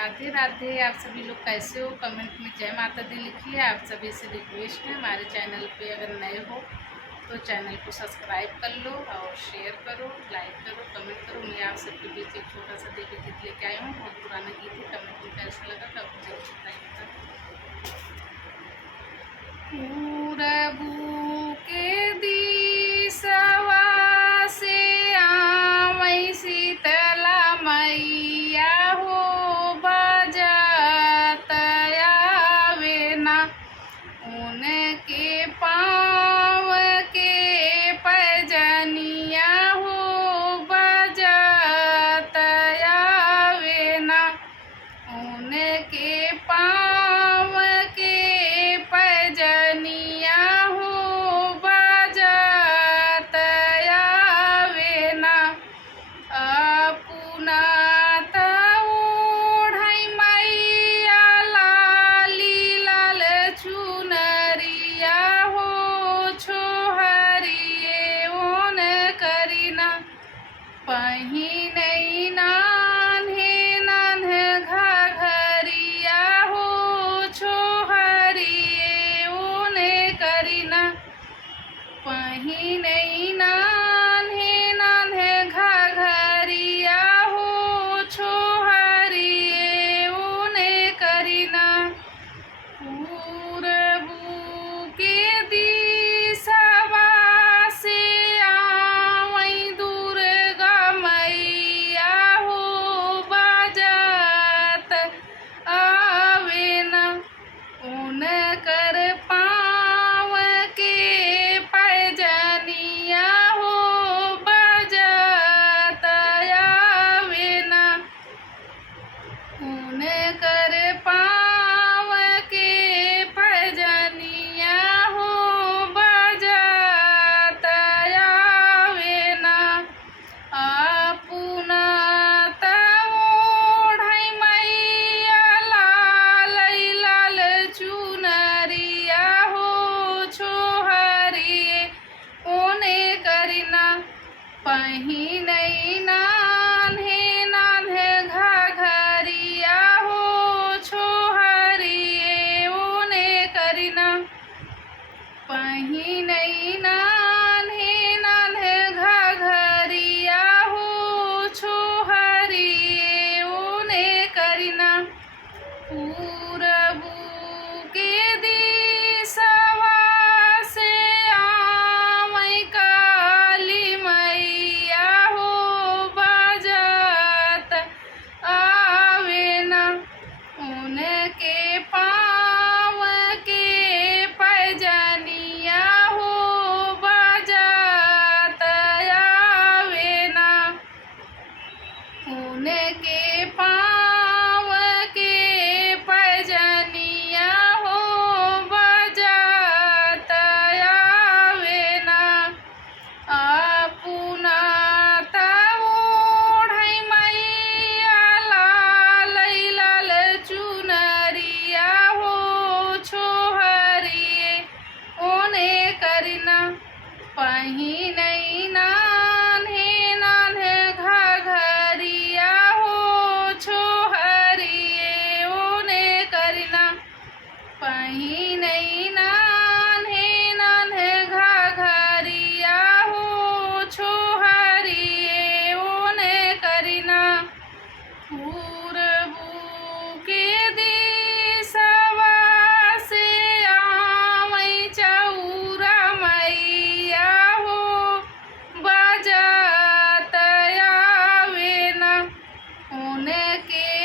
राधे राधे। आप सभी लोग कैसे हो? कमेंट में जय माता दी लिखिए। आप सभी से रिक्वेस्ट है, हमारे चैनल पे अगर नए हो तो चैनल को सब्सक्राइब कर लो और शेयर करो, लाइक करो, कमेंट करो। मैं आप सबके बीच एक छोटा सा देवी गीत लेके आई हूँ। बहुत पुराना गीत है। कमेंट में कैसा लगा तब जरूर बताइएगा। पूरबू के दिशवा से आवै शीतला मैया हो, बजत आवे ना उनके पाँव के पैजनिया हो, बजत आवे ना उनके पाँव के पैजनिया हो, बजत आवे ना। अपना ओढ़ै मैया लाली लाल चुनरिया हो, छोहरिए ओन करिना पहिनै नान्हे नान्हे घघरिया हो, छोहरिए ओन करिना पहिनै नान्हे नान्हे घघरिया हो, छोहरिए ओन करिना। पूरबू के दिशवा से आवै दुर्गा मैया हो, बजत आवे ना उनकर पाँव के पैजनिया हो, बजत आवे ना उनकर पाँव के पैजनिया हो, बजत आवे ना। अपना ओढ़ै मैया लाल लाल चुनरिया हो, छोहरिए ओने करिना पहिनै नान्हे नान्हे घघरिया हो, छोहरिए ओने करिना पहिनै नान्हे नान्हे घघरिया हो, छोहरिए ओने करिना। पूरबू के दिशवा से आवै काली मैया हो, बजत आवे ना उनके पाँव के पैजनिया हो, बजत आवे ना उनके पाँव के पैजनिया हो, बजत आवे ना। अपना ओढ़ै मैया लाल लाल चुनरिया हो, छोहरिए ओने करिना पहिनै नान्हे नान्हे घघरिया हो, छोहरिए ओने करिना पहिनै नान्हे नान्हे घघरिया हो, छोहरिए ओने करिना। पूरबू के दिशवा से आवै चौरा मैया हो, बजत आवे ना उनके